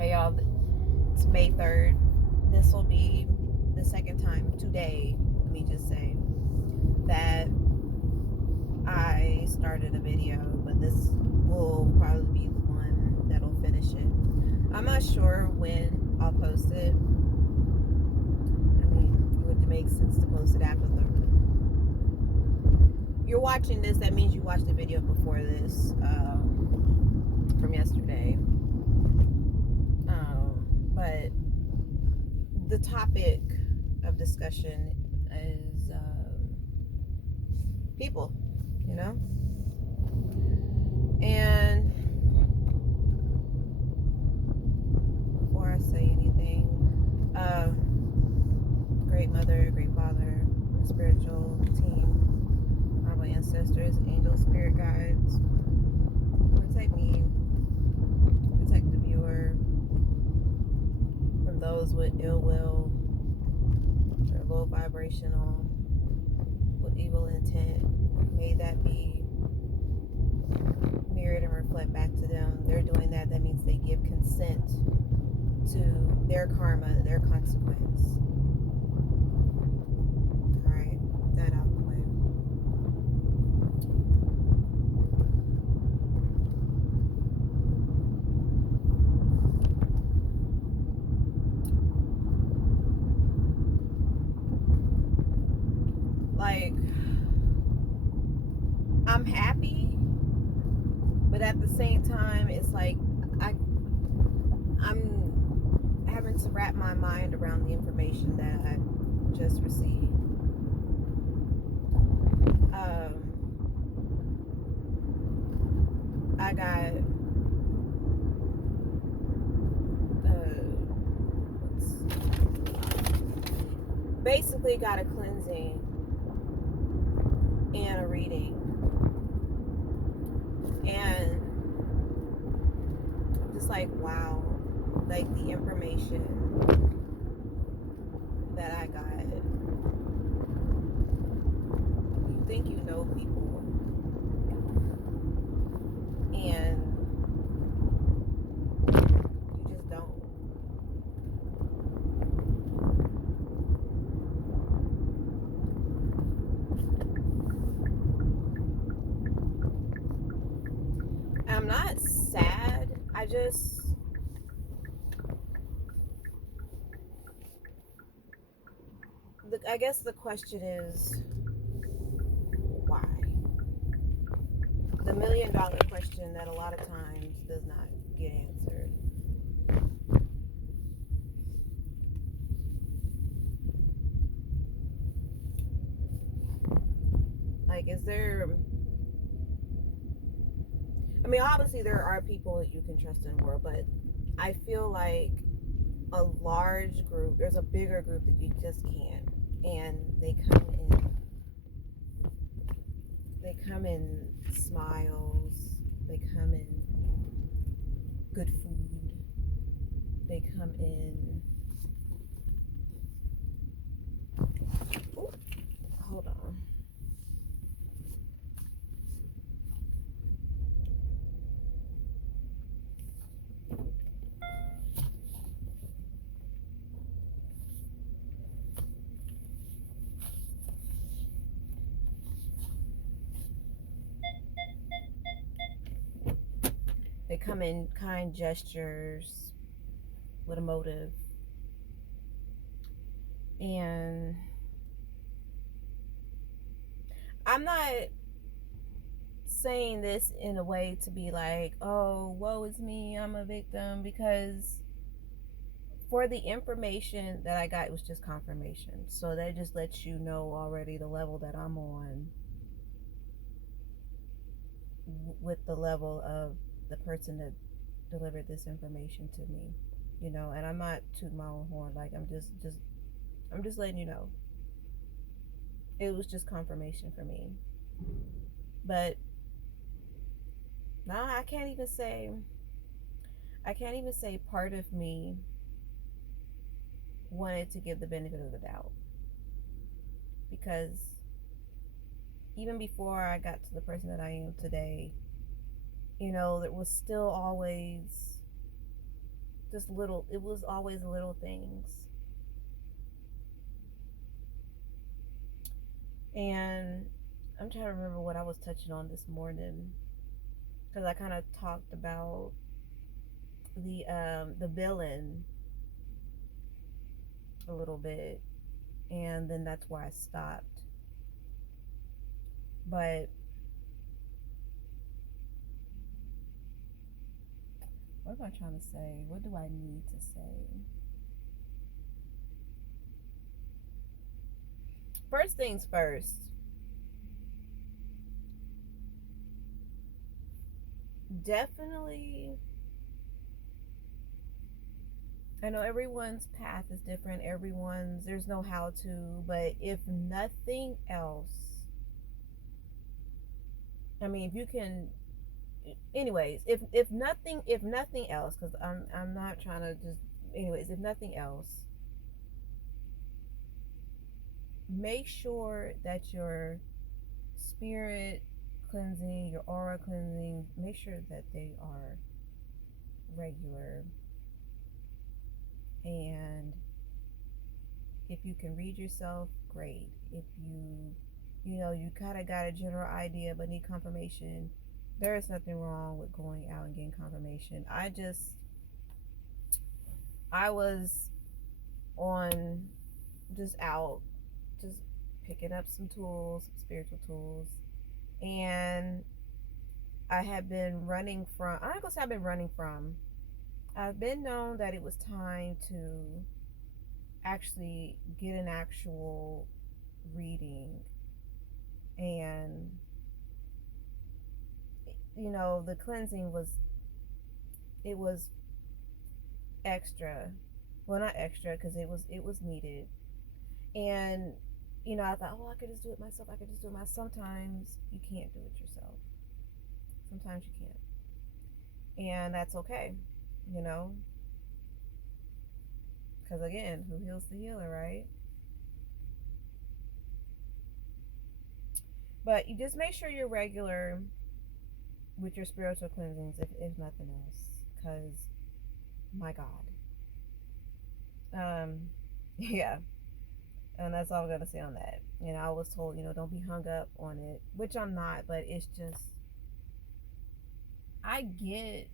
Hey y'all, it's May 3rd. This will be the second time today, let me just say, that I started a video, but this will probably be the one that'll finish it. I'm not sure when I'll post it. I mean, it would make sense to post it after the. You're watching this, that means you watched the video before this from yesterday. But the topic of discussion is people, you know? And before I say anything, great mother, great father, spiritual team, our ancestors, angels, spirit guides, protect me, protect the viewer from those with ill will, or low vibrational, with evil intent. May that be mirrored and reflect back to them. They're doing that. That means they give consent to their karma, their consequence. All right, that out the way. Like, I'm happy, but at the same time, it's like I'm having to wrap my mind around the information that I just received. I got basically got a cleansing and a reading, and I'm just like, wow, like the information that I got. You think you know people, and you just don't. I'm not sad. I guess the question is, why? The $1,000,000 question that a lot of times does not get answered. Like, is there, I mean, obviously there are people that you can trust in the world, but I feel like a large group, there's a bigger group that you just can't. And they come in smiles, they come in good food, they come in, ooh, hold on. They come in kind gestures with a motive. And I'm not saying this in a way to be like, oh, woe is me, I'm a victim, because for the information that I got, it was just confirmation. So that just lets you know already the level that I'm on with the level of the person that delivered this information to me, you know. And I'm not tooting my own horn, like I'm just letting you know it was just confirmation for me. But now I can't even say part of me wanted to give the benefit of the doubt, because even before I got to the person that I am today, you know, there was still always Just little, it was always little things. And I'm trying to remember what I was touching on this morning, because I kind of talked about the villain a little bit, and then that's why I stopped. But what am I trying to say? What do I need to say? First things first, definitely, I know everyone's path is different. There's no how to, but if nothing else, I mean, if you can, anyways, if nothing else, because I'm not trying to just, anyways, if nothing else, make sure that your spirit cleansing, your aura cleansing, make sure that they are regular. And if you can read yourself, great. If you kind of got a general idea but need confirmation, there is nothing wrong with going out and getting confirmation. I was on, just out, just picking up some tools, some spiritual tools, and I had been running from, I'm not gonna say I've been running from, I've been known that it was time to actually get an actual reading. And the cleansing it was extra. Well, not extra, because it was needed. And I thought, oh, I could just do it myself. I could just do it myself. Sometimes you can't do it yourself. Sometimes you can't, and that's okay. You know, because again, who heals the healer, right? But you just make sure you're regular with your spiritual cleansings, if nothing else, because my God. Yeah, and that's all I'm gonna say on that. I was told, don't be hung up on it, which I'm not, but it's just, I get,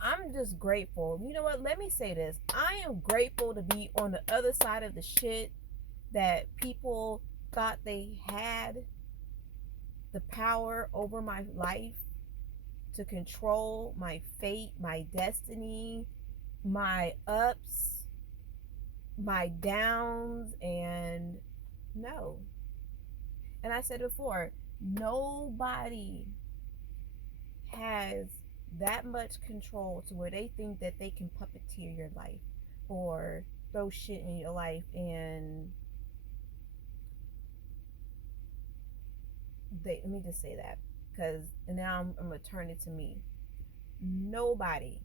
I'm just grateful. You know what? Let me say this. I am grateful to be on the other side of the shit that people thought they had the power over my life to control my fate, my destiny, my ups, my downs, and no. And I said before, nobody has that much control to where they think that they can puppeteer your life or throw shit in your life, and let me just say that, because now I'm gonna turn it to me. Nobody,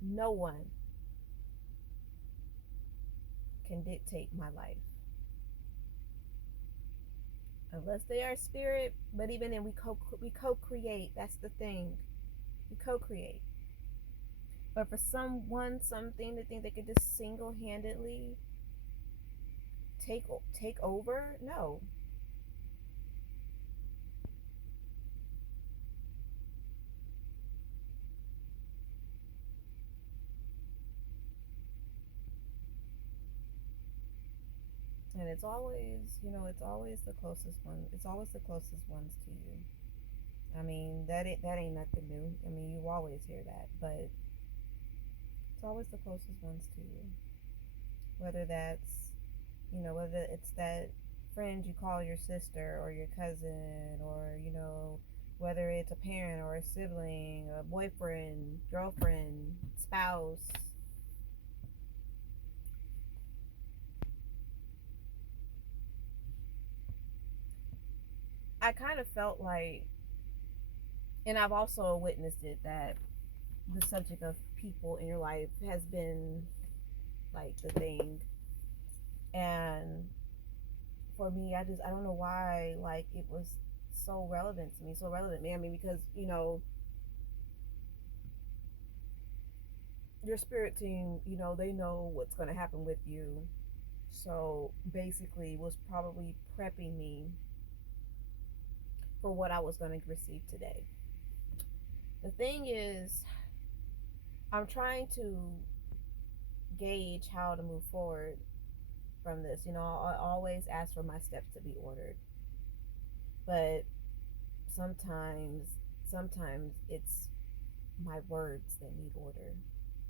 no one can dictate my life unless they are spirit. But even then, we co-create. That's the thing. We co-create. But for something to think they could just single-handedly take over, no. And it's always the closest one. It's always the closest ones to you. I mean, that ain't nothing new. I mean, you always hear that, but it's always the closest ones to you. Whether that's, whether it's that friend you call your sister or your cousin, or whether it's a parent or a sibling, a boyfriend, girlfriend, spouse. I kind of felt like, and I've also witnessed it, that the subject of people in your life has been like the thing. And for me, I don't know why, like, it was so relevant to me, so relevant to me. I mean, because, you know, your spirit team, you know, they know what's going to happen with you. So basically, was probably prepping me for what I was going to receive today. The thing is, I'm trying to gauge how to move forward from this. You know, I always ask for my steps to be ordered, but sometimes, sometimes it's my words that need order,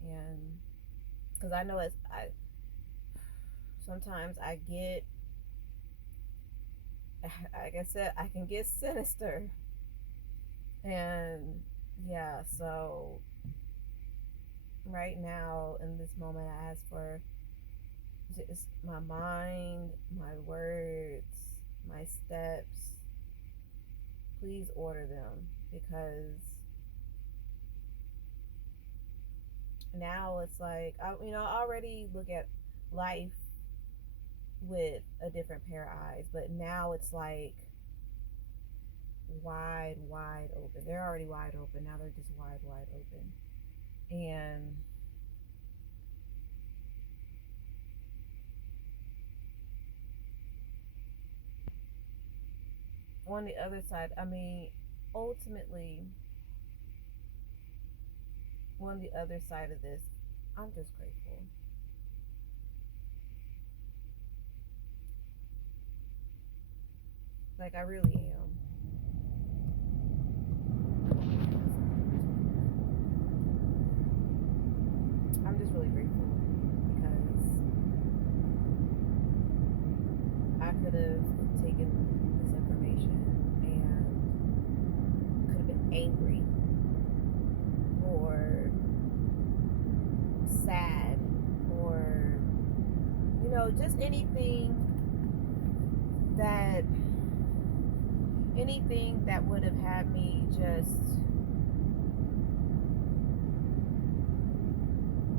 and because I know it's I sometimes I get, like I said, I can get sinister, and yeah, so right now in this moment, I ask for just my mind, my words, my steps. Please order them, because now it's like I already look at life with a different pair of eyes, but now it's like wide open. They're already wide open. Now they're just wide open. And on the other side, I mean, ultimately, on the other side of this, I'm just grateful. Like, I really am. I'm just really grateful because I could have taken this information and could have been angry or sad or, just that anything that would have had me just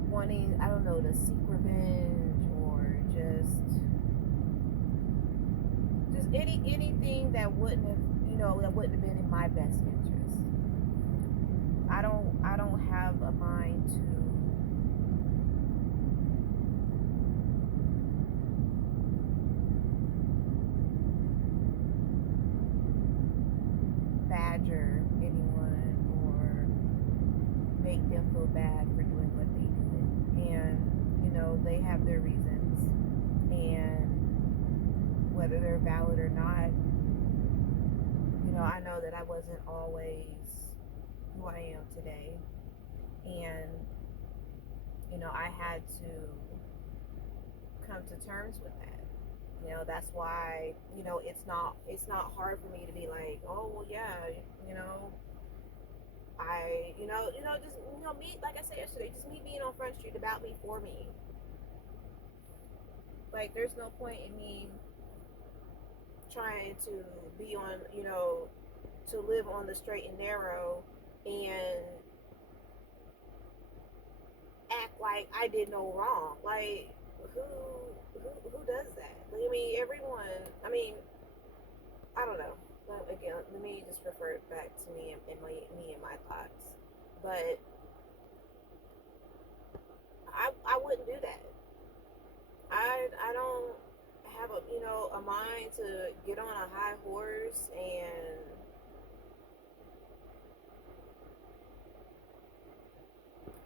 wanting, I don't know, to seek revenge or just anything that wouldn't have, that wouldn't have been in my best interest. I don't have a mind to badger anyone or make them feel bad for doing what they did. And, they have their reasons. And whether they're valid or not, I know that I wasn't always who I am today. And, I had to come to terms with that. That's why, it's not hard for me to be like, oh well, yeah, you know, just me, like I said yesterday, just me being on Front Street, about me, for me. Like, there's no point in me trying to be on, to live on the straight and narrow and act like I did no wrong. Like, who does that? Like, I mean, everyone. I mean, I don't know. But again, let me just refer it back to me and my thoughts. But I wouldn't do that. I don't have a mind to get on a high horse, and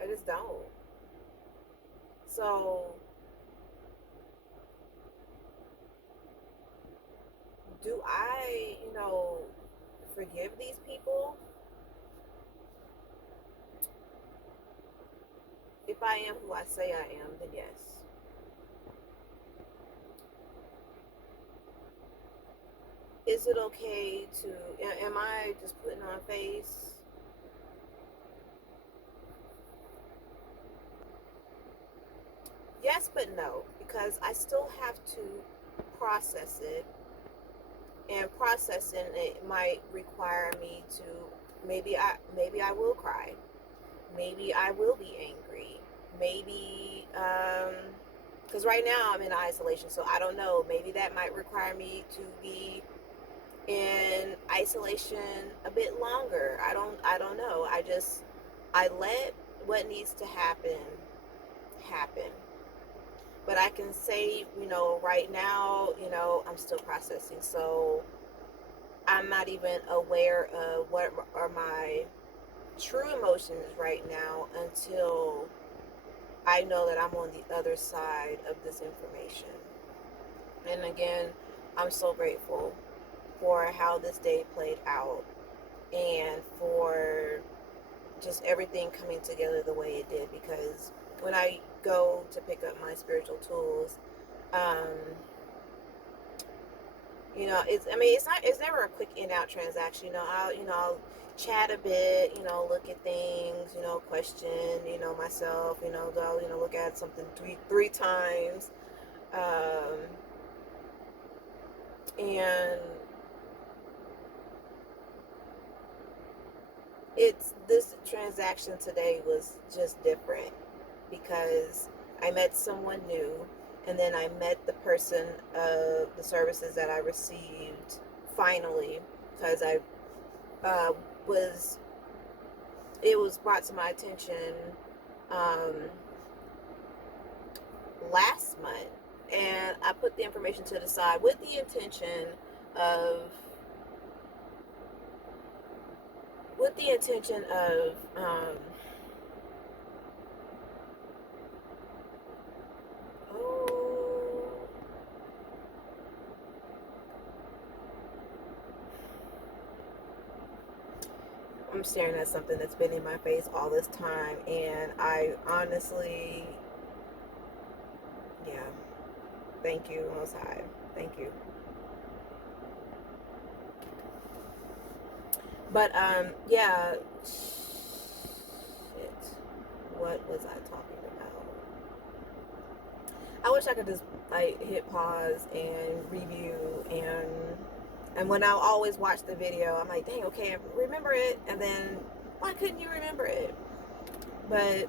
I just don't. So, do I, forgive these people? If I am who I say I am, then yes. Is it okay to, am I just putting on a face? Yes, but no, because I still have to process it, and processing it might require me to, maybe I will cry. Maybe I will be angry. Maybe, because right now I'm in isolation, so I don't know. Maybe that might require me to be in isolation a bit longer. I don't know. I let what needs to happen. But I can say, right now, I'm still processing. So I'm not even aware of what are my true emotions right now until I know that I'm on the other side of this information. And again, I'm so grateful for how this day played out and for just everything coming together the way it did, because when I go to pick up my spiritual tools, um, it's never a quick in out transaction. I'll chat a bit, look at things, question, myself, go, look at something three times, and it's this transaction today was just different because I met someone new, and then I met the person of the services that I received finally, because I uh, was it was brought to my attention um, last month, and I put the information to the side with the intention of of oh, I'm staring at something that's been in my face all this time, and I honestly, yeah, thank you, Most High. Thank you. But yeah, shit. What was I talking about? I wish I could just like hit pause and review, and when I always watch the video, I'm like, dang, okay, I remember it, and then why couldn't you remember it? But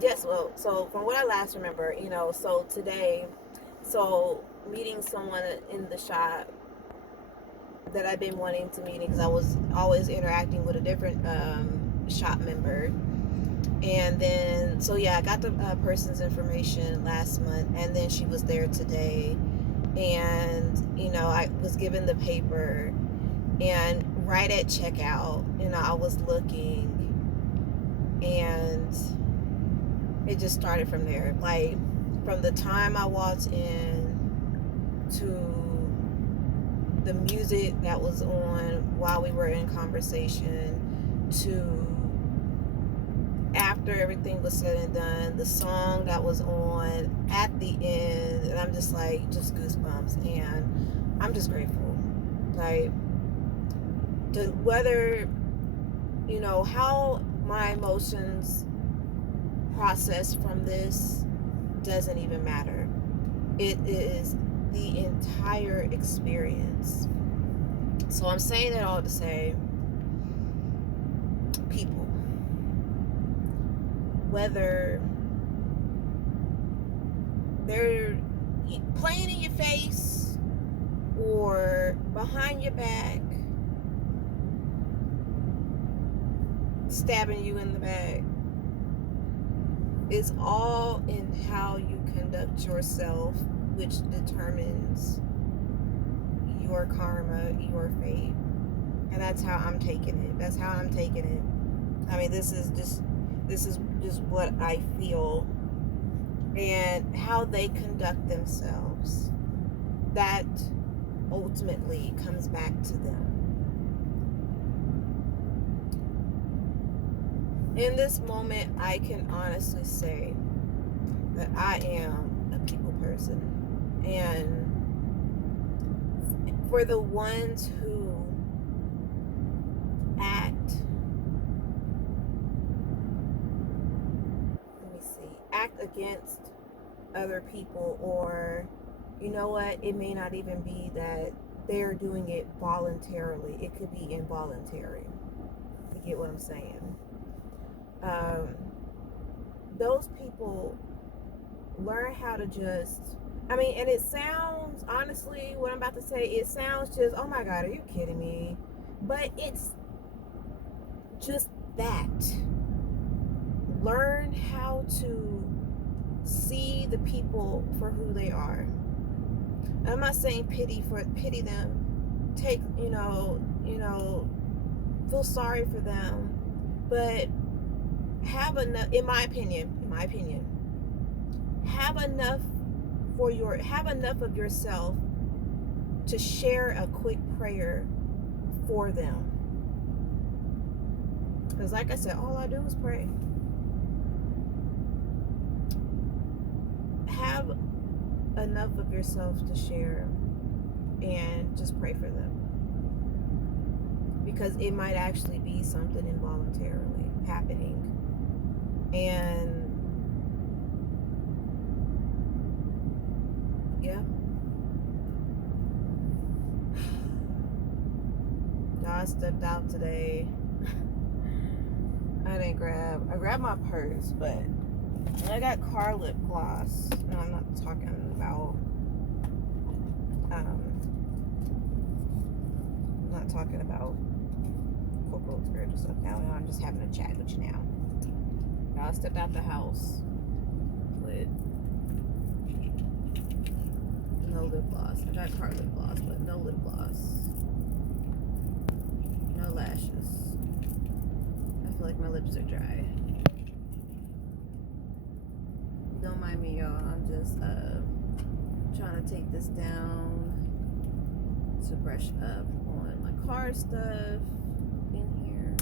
yes, well, so from what I last remember, so today, so meeting someone in the shop that I've been wanting to meet, because I was always interacting with a different shop member. And then, so yeah, I got the person's information last month, and then she was there today. And, I was given the paper, and right at checkout, I was looking, and it just started from there. Like, from the time I walked in to the music that was on while we were in conversation, to after everything was said and done, the song that was on at the end, and I'm just like, just goosebumps, and I'm just grateful. Like, to whether, how my emotions process from this doesn't even matter. It is the entire experience. So I'm saying it all to say, people, whether they're playing in your face or behind your back, stabbing you in the back, it's all in how you conduct yourself, which determines your karma, your fate. And that's how I'm taking it. That's how I'm taking it. I mean, this is just what I feel, and how they conduct themselves, that ultimately comes back to them. In this moment, I can honestly say that I am a people person. And for the ones who act against other people, or you know what, it may not even be that they're doing it voluntarily, it could be involuntary. You get what I'm saying? um, those people learn how to just I mean, and it sounds, honestly, what I'm about to say, it sounds just, oh my God, are you kidding me? But it's just that. Learn how to see the people for who they are. I'm not saying pity them. Take, feel sorry for them, but have enough, in my opinion, have enough have enough of yourself to share a quick prayer for them. Because like I said, all I do is pray. Have enough of yourself to share and just pray for them. Because it might actually be something involuntarily happening. And yeah. I stepped out today. I grabbed my purse, but I got car lip gloss. No, I'm not talking about cocoa skirt or stuff. Now I'm just having a chat with you now. I stepped out the house with no lip gloss. I got car lip gloss, but no lip gloss. No lashes. I feel like my lips are dry. Don't mind me, y'all. I'm just trying to take this down to brush up on my car stuff in here.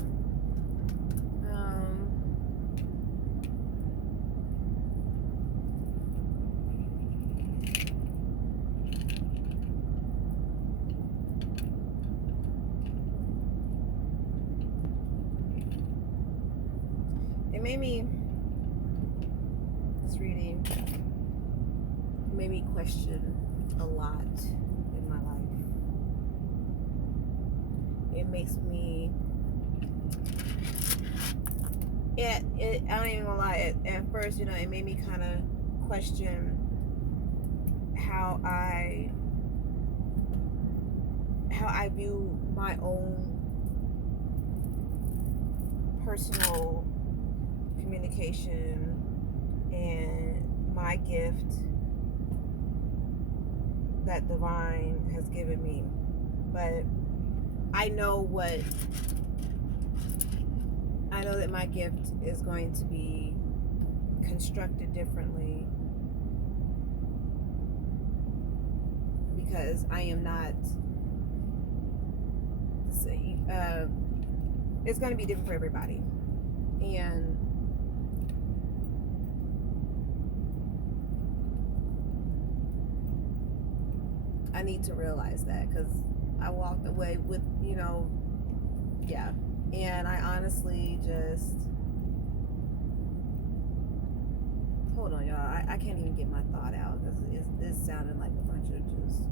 It made me, this reading made me question a lot in my life. It makes me, I don't even gonna lie, at first, it made me kind of question how I view my own personal communication and my gift that divine has given me. But I know that my gift is going to be constructed differently, because I am not, it's going to be different for everybody. And I need to realize that, because I walked away with, yeah. And I honestly just, hold on, y'all. I can't even get my thought out, because this sounded like a bunch of just,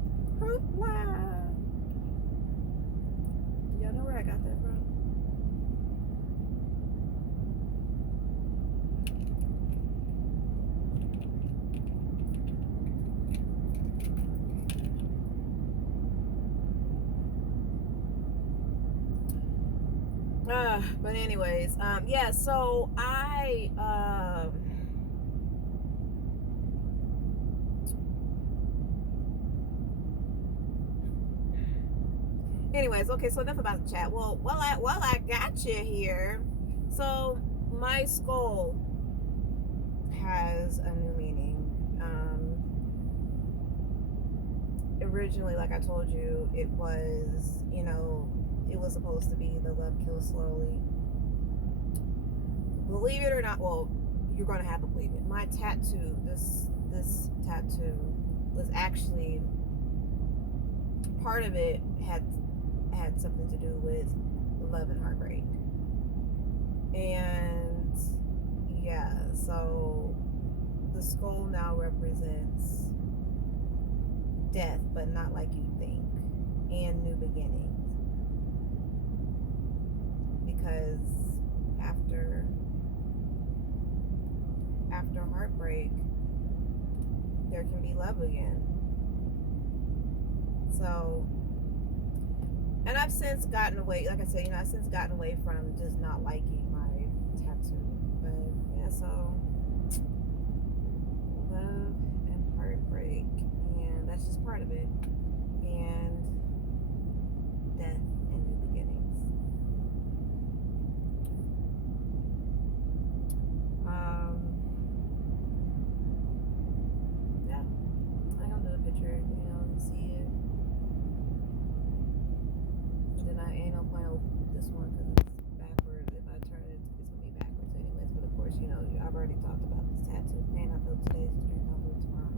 wow. Y'all know where I got that from? But anyways, yeah, so anyways, okay, so enough about the chat. Well, while I got you here, so my skull has a new meaning. Originally, like I told you, it was, it was supposed to be the love kills slowly. Believe it or not, well, you're gonna have to believe it. My tattoo, this tattoo, was actually, part of it had something to do with love and heartbreak. And yeah, so the skull now represents death, but not like you think, and new beginnings. Because after heartbreak, there can be love again. So, and I've since gotten away, like I said, I've since gotten away from just not liking my tattoo. But yeah, so love and heartbreak, and that's just part of it. And death and new beginnings. Yeah, I'm gonna do a picture, you see it. Then I ain't no point of this one because it's backwards. If I turn it, it's gonna be backwards anyways. But of course, I've already talked about this tattoo. Pain I feel today is the strength I feel tomorrow.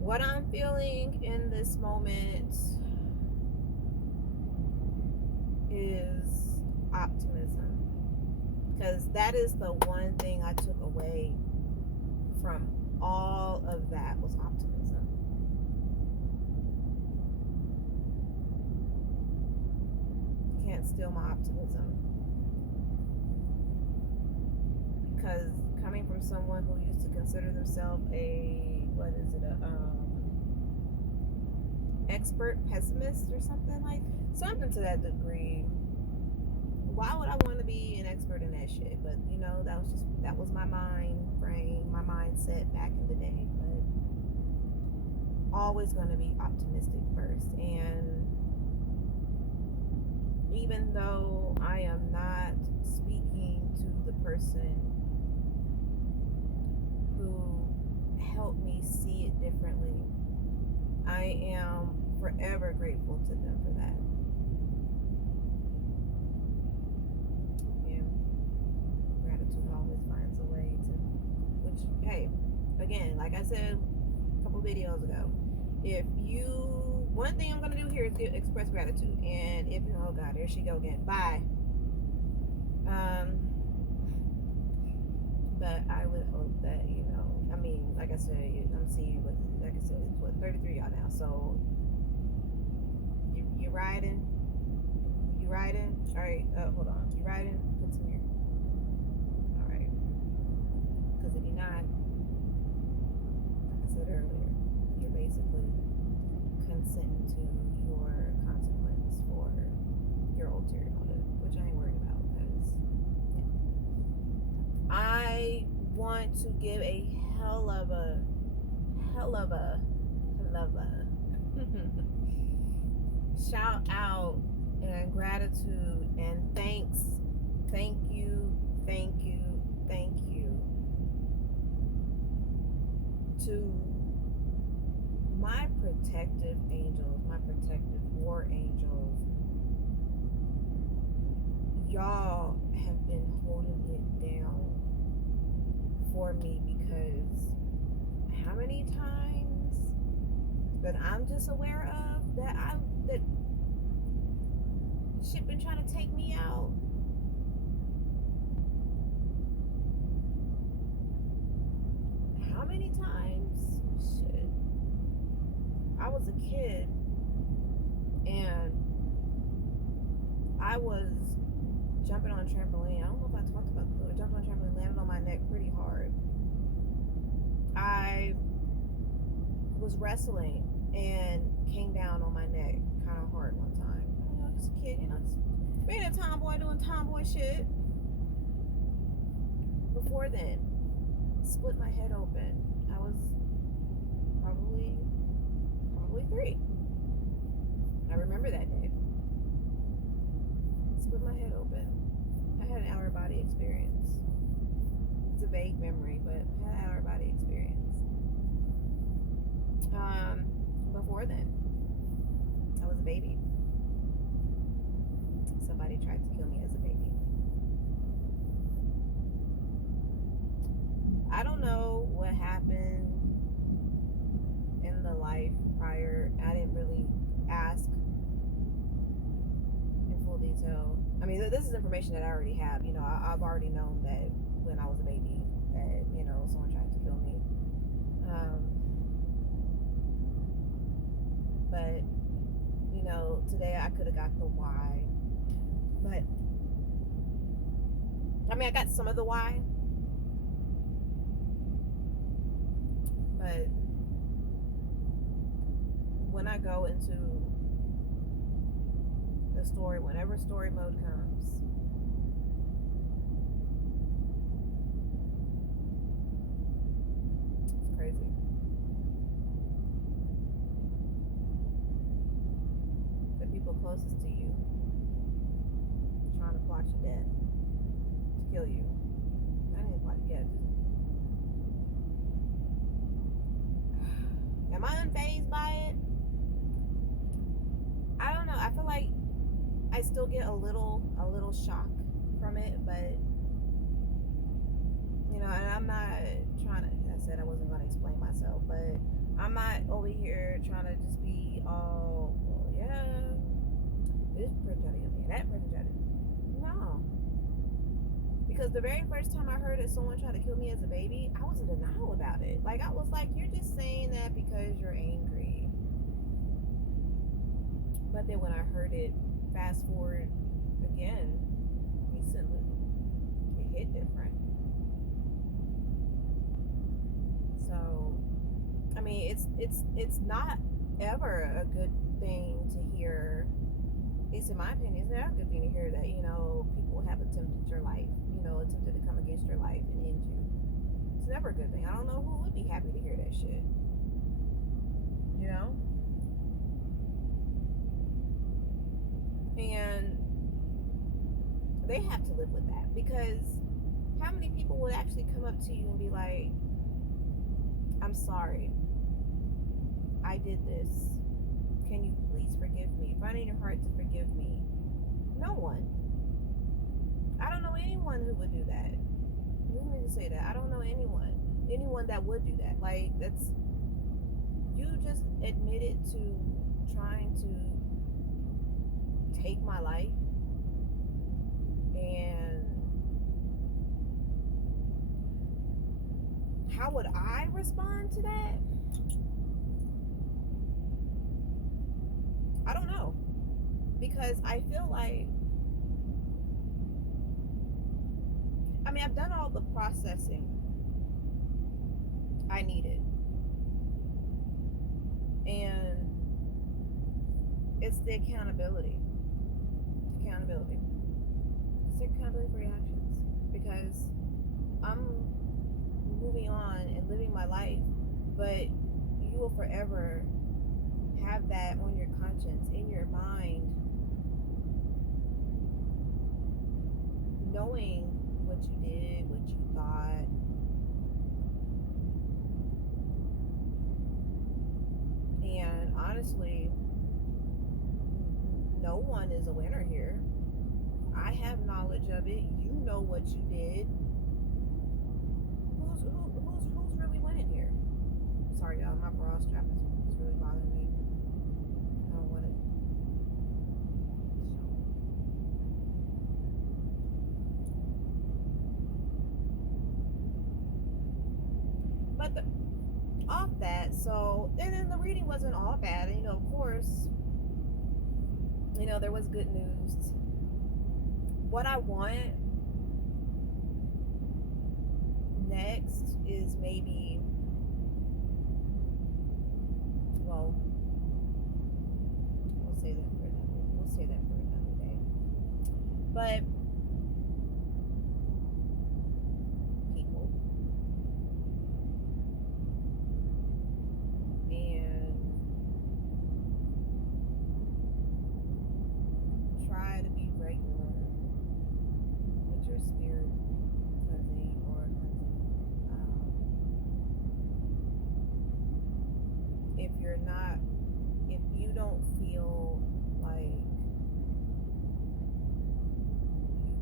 What I'm feeling in this moment is optimism, because that is the one thing I took away from all of that was optimism. Can't steal my optimism, because coming from someone who used to consider themselves expert pessimist or something to that degree. Why would I want to be an expert in that shit? But that was my mind frame, my mindset back in the day. But always going to be optimistic first. And even though I am not speaking to the person who helped me see it differently, I am forever grateful to them for that. And gratitude always finds a way to, which, hey, again, like I said a couple videos ago, one thing I'm going to do here is express gratitude. And oh God, there she go again. Bye. But I would hope that, like I said, I'm seeing like I said, it's 33 y'all now. So you riding? You riding? All right, hold on. You riding? Put some here. All right. Because if you're not, like I said earlier, you're basically consenting to your consequence for your ulterior motive, which I ain't worried about, because I want to give a hell of a shout out and gratitude and thank you to my protective angels, my protective war angels. Y'all have been holding it down for me, because how many times that I'm just aware of that shit been trying to take me out. How many times? Shit. I was a kid and I was jumping on a trampoline. I don't know if I talked about this. I jumped on a trampoline, landed on my neck pretty hard. I was wrestling and came down on my neck kind of hard one time. Just a kid, just being a tomboy doing tomboy shit. Before then, split my head open. I was probably 3. I remember that day. Split my head open. I had an outer body experience. It's a vague memory, but I had an outer body experience. Before then, I was a baby. Somebody tried to kill me as a baby. I don't know what happened in the life prior. I didn't really ask in full detail. I mean, this is information that I already have. I've already known that when I was a baby that, someone tried to kill me. But, today I could have got the why. But, I got some of the why. But when I go into the story, whenever story mode comes, it's crazy. The people closest to you trying to plot your death to kill you. I didn't plot, yeah. Am I unfazed by it? I don't know. I feel like I still get a little shock from it, but you know, and I'm not trying to. I said I wasn't going to explain myself, but I'm not over here trying to just be all, well, yeah, this person tried to kill me, that person tried to. No, because the very first time I heard that someone tried to kill me as a baby, I was in denial about it. Like, I was like, you're just saying that because you're angry. But then when I heard it, fast forward again recently, it hit different. So, I mean, it's not ever a good thing to hear. At least in my opinion, it's not a good thing to hear that, you know, people have attempted your life, you know, attempted to come against your life and end you. It's never a good thing. I don't know who would be happy to hear that shit. You know? And they have to live with that, because how many people would actually come up to you and be like, I'm sorry, I did this, can you please forgive me? Find it in your heart to forgive me. No one. I don't know anyone who would do that. Let me just say that. I don't know anyone that would do that. Like, that's, you just admitted to trying to take my life, and how would I respond to that? I don't know, because I feel like, I mean, I've done all the processing I needed, and it's the accountability. It's the accountability for your actions, because I'm moving on and living my life, but you will forever have that on your conscience, in your mind, knowing what you did, what you thought. And honestly, no one is a winner here. I have knowledge of it. You know what you did. Who's really winning here? Sorry, y'all. My bra strap is really bothering me. I don't want it. But off that, so, and then the reading wasn't all bad. And, you know, of course, you know, there was good news. What I want next is maybe, well, we'll say that for another day. But people, and try to be regular with your spirit cleansing or cleansing. If you're not, if you don't feel like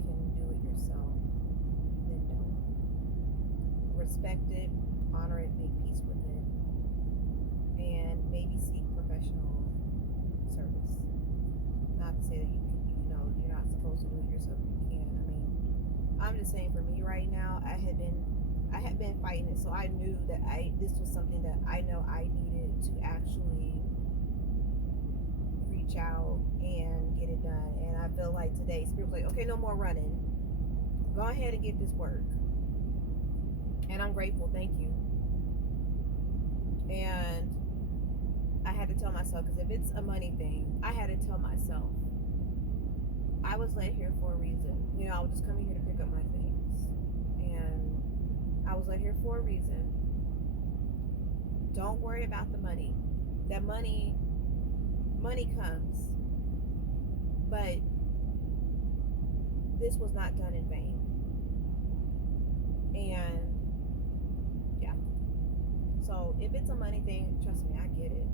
you can do it yourself, then don't. Respect it, honor it, make peace with it, and maybe seek professional service. Not to say that you know, you're not supposed to do it yourself. You can. I mean, I'm just saying, for me right now, I had been fighting it, so I knew that this was something that I know I needed to actually reach out and get it done. And I feel like today, Spirit was like, okay, no more running. Go ahead and get this work. And I'm grateful. Thank you. And I had to tell myself, because if it's a money thing, I had to tell myself, I was led here for a reason. You know, I was just coming here to pick up my things. And I was led here for a reason. Don't worry about the money. That money comes. But this was not done in vain. And yeah. So if it's a money thing, trust me, I get it.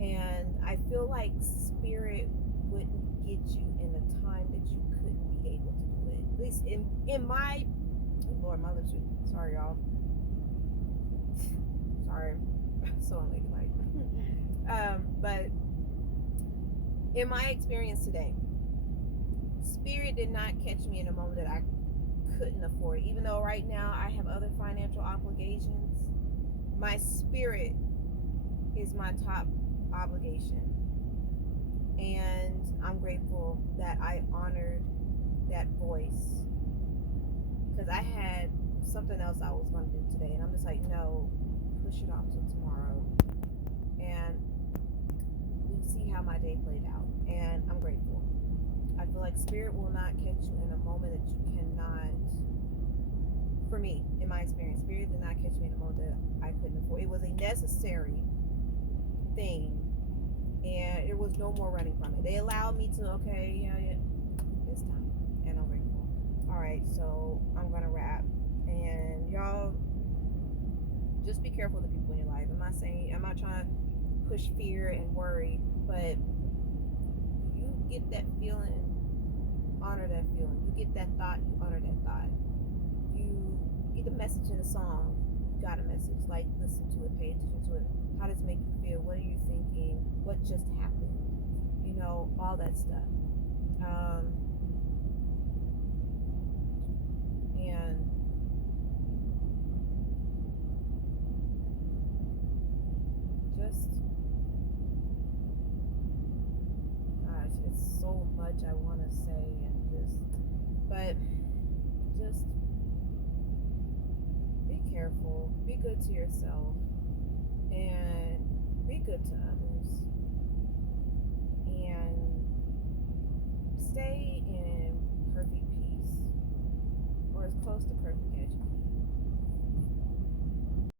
And I feel like spirit wouldn't get you in a time that you couldn't be able to do it. At least in my, oh Lord, my lips are, sorry y'all. Sorry. So unladylike. But in my experience today, spirit did not catch me in a moment that I couldn't afford. Even though right now I have other financial obligations, my spirit is my top obligation. And I'm grateful that I honored that voice, because I had something else I was going to do today, and I'm just like, no, push it off till tomorrow. And we see how my day played out, and I'm grateful. I feel like spirit will not catch you in a moment that you cannot. For me, in my experience, spirit did not catch me in a moment that I couldn't afford. It was a necessary thing, and there was no more running from it. They allowed me to, okay, yeah, it's time, and I'm grateful. All right, so I'm gonna wrap, and y'all just be careful of the people in your life. I'm not trying to push fear and worry, but you get that feeling, honor that feeling. You get that thought, you honor that thought. You get the message in a song, you got a message. Like, listen to it, pay attention to it. How does it make you feel? What are you thinking? What just happened? You know, all that stuff. And just, gosh, it's so much I want to say, but just be careful, be good to yourself, and be good to others, and stay in perfect peace, or as close to perfect